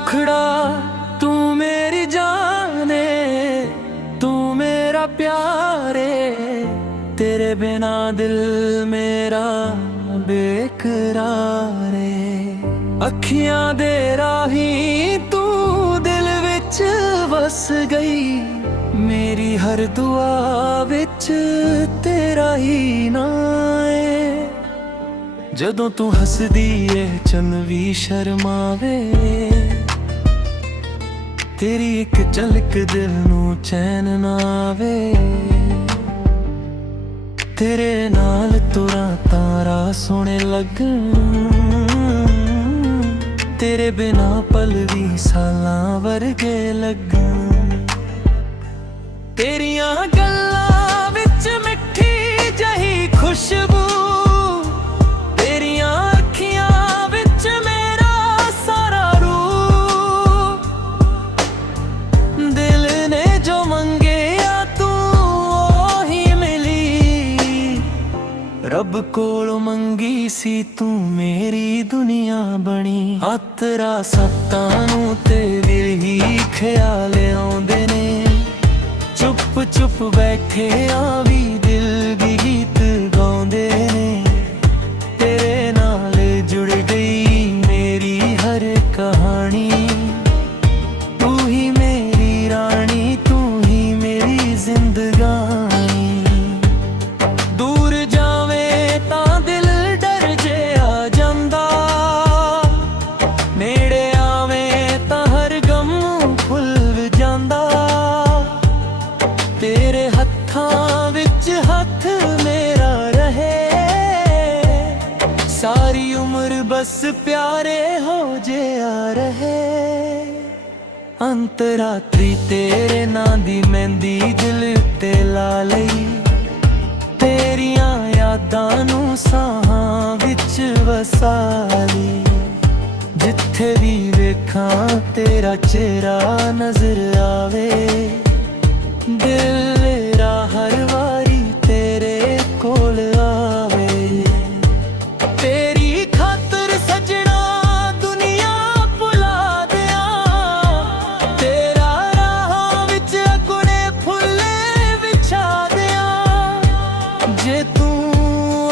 दुखड़ा तू मेरी जाने, तू मेरा प्यारे, तेरे बिना दिल मेरा बेकरारे। अखियां दे राही तू दिल विच वस गई, मेरी हर दुआ विच तेरा ही नाम है। जदों तू हसदी है चन भी शर्मावे, तेरी एक झलक दिल नू चैन ना आवे। तेरे नाल तुरा तारा सोने लगन, तेरे बिना पल भी सालां वर्गे लगन। तेरियां गल्लां विच मिठी जही खुशबू, तेरियां अखियां विच मेरा सारा रूह। दिल ने जो मंगया तू ओही मिली, रब कोल मंगी सी तू मेरी दुनिया बनी। आतरा सत्तां नूं ते ही ख्याल आउंदे ने, चुप चुप बैठे भी दिल गीत गाउंदे ने। तेरे नाल जुड़ गई मेरी हर कहानी, तू ही मेरी रानी, तू ही मेरी जिंदगानी। दूर जावे तां दिल डर जे आ जांदा, नेड़े आवे तां हर गम भुल जांदा। तेरे हत्थां विच हत्थ मेरा रहे, सारी उम्र बस प्यारे हो जे आ रहे। अंतरात्री तेरे नां दी मेहंदी दिल ते ला लई, तेरियां यादां नूं साहां विच वसा लई। जिथे भी वेखां तेरा चेहरा नजर आवे, दिल मेरा हर वारी तेरे कोल आवे। तेरी खातर सजना दुनिया भुला दिया, तेरा राह विच अगुणे फुल्ले विछा दिया। जे तू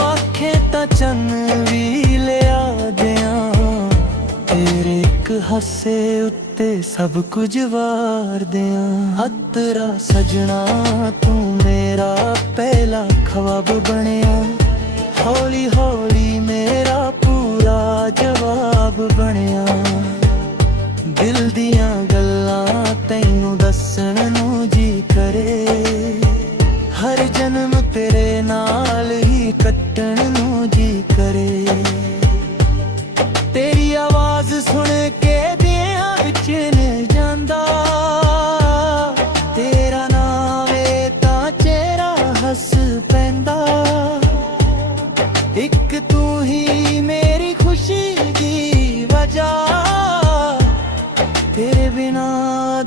आखे तां चन्न भी लिया दिया, तेरे एक हसे उत्ते सब कुछ वार दिया। अतरा सजना तू मेरा पहला ख्वाब बनिया, हौली हौली मेरा पूरा जवाब बनिया। दिल दियां गल्लां तैनू दस्सण नू जी करे, हर जन्म तेरे नाल ही कट्टण नू जी करे। तेरी आवाज सुन के दियां विच निल जांदा, तेरा नाम है तां चेहरा हस पैंदा। एक तू ही मेरी खुशी दी वजह, तेरे बिना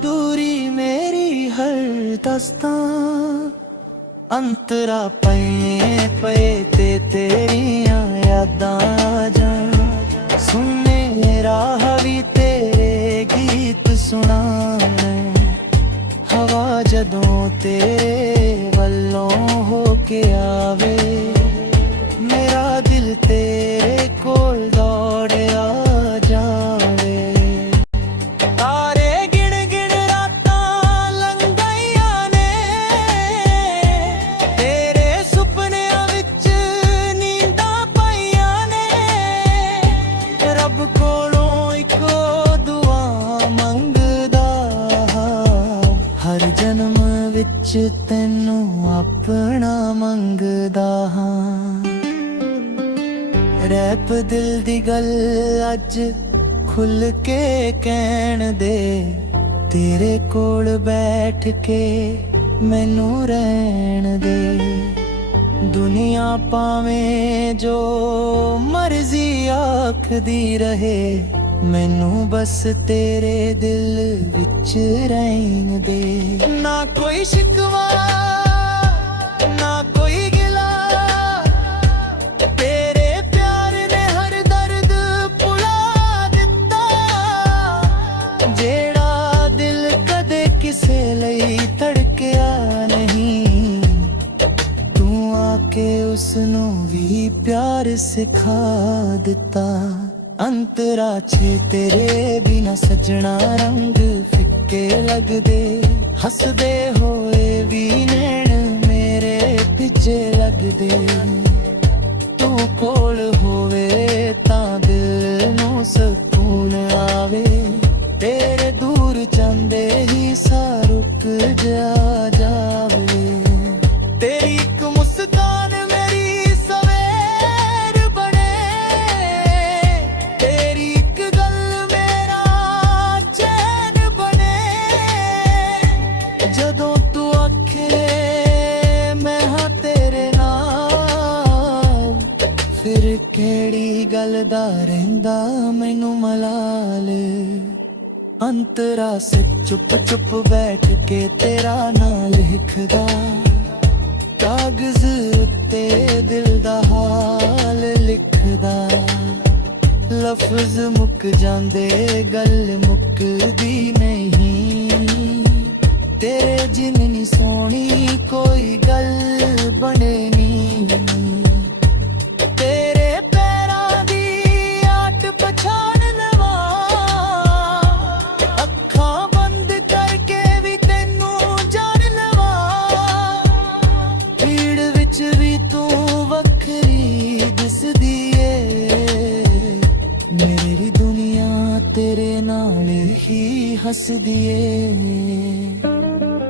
दूरी मेरी हर दस्तां। अंतरा पये पये ते तेरियां यादां जान, सुनने राह भी तेरे गीत सुनाने। हवा जदों तेरे वल्लों हो के आवे, मेरा दिल तेरे कोल दौड़ आ जावे। तारे गिण गिण रातां लंघाईयां ने, तेरे सुपनियां विच नींदां पाईयां ने। रब कोलों इको दुआ मंगदा, हर जन्म विच तैनू अपना मंगदा हां। रैप दिल दी गल अज खुल के कहण दे, तेरे कोल बैठ के मैनू रहण दे। दुनिया पावें जो मर्जी आखदी रहे, मैनू बस तेरे दिल विच रहन दे। ना कोई शिकवा ना कोई गिला, तेरे प्यार ने हर दर्द भुला दिता। ਪਿਆਰ ਸਿਖਾ ਦਿੱਤਾ। ਅੰਤਰਾ 'ਚ ਤੇਰੇ ਬਿਨਾ ਸਜਣਾ ਰੰਗ ਫਿੱਕੇ ਲੱਗਦੇ, ਹੱਸਦੇ ਹੋਏ ਵੀ ਨੈਣ ਮੇਰੇ ਪਿੱਛੇ ਲੱਗਦੇ। ਤੂੰ ਕੋਲ ਹੋਵੇ ਤਾਂ ਦਿਲ ਨੂੰ ਸਕੂਨ ਆਵੇ, ਤੇਰੇ ਦੂਰ ਜਾਂਦੇ ਹੀ ਸਾਹ ਰੁਕ ਜਾਵੇ। ਤੇਰੀ ਇੱਕ ਮੁਸਕਾਨ ਮੇਰੀ ਸਵੇਰ ਬਣੇ, ਤੇਰੀ ਇੱਕ ਗੱਲ ਮੇਰਾ ਚੈਨ ਬਣੇ। ਜਦੋਂ ਤੂੰ ਆਖੇ ਮੈਂ ਹਾਂ ਤੇਰੇ ਨਾਲ, ਫਿਰ ਕਿਹੜੀ ਗੱਲ ਦਾ ਰਹਿੰਦਾ ਮੈਨੂੰ ਮਲਾਲ। ਅੰਤਰਾ ਸੇ ਚੁੱਪ ਚੁੱਪ ਬੈਠ ਕੇ ਤੇਰਾ ਨਾਂ ਲਿਖਦਾ, ਕਾਗਜ਼ ਉੱਤੇ ਦਿਲ ਦਾ ਹਾਲ ਲਿਖਦਾ। ਲਫ਼ਜ਼ ਮੁੱਕ ਜਾਂਦੇ ਗੱਲ ਮੁੱਕਦੀ ਨਹੀਂ, ਤੇਰੇ ਜਿੰਨੀ ਸੋਹਣੀ ਕੋਈ ਗੱਲ ਬਣੇ ਨੀ। ਤੇਰੇ ਪੈਰਾਂ ਦੀ ਆਟ ਪਛਾਣ ਲਵਾਂ, ਅੱਖਾਂ ਬੰਦ ਕਰਕੇ ਵੀ ਤੈਨੂੰ ਜਾਣ ਲਵਾਂ। ਭੀੜ ਵਿੱਚ ਵੀ ਤੂੰ ਵੱਖਰੀ ਦਿਸਦੀ ਏ, ਮੇਰੀ ਦੁਨੀਆ ਤੇਰੇ ਨਾਲ ਹੀ ਹੱਸਦੀ ਏ।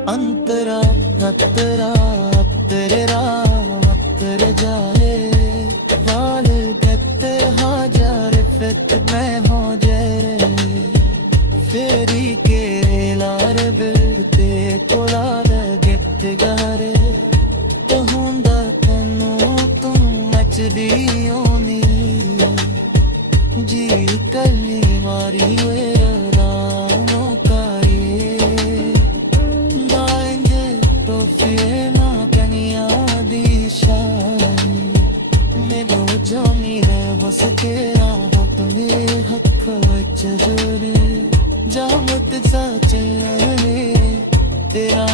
ਅੰਤਰਾ ਅਤਰਾ ਤੇਰੇ ਰਾਹ ਤੇਰੇ ਜਾਏ, ਵਾਲ ਗੱਤੇ हजार फिट मैं हो जरे। फेरी के लार बिलते कोला गिट गारे, तो हुंदा तैनू तू मचदी ओनी। जी कली मारी वे रानो काए, दाएंगे तो फिर ना कनिया दी शान। मैनू जानी है बस तेरा अपने हक वच जोरे, जामत सा चलने तेरा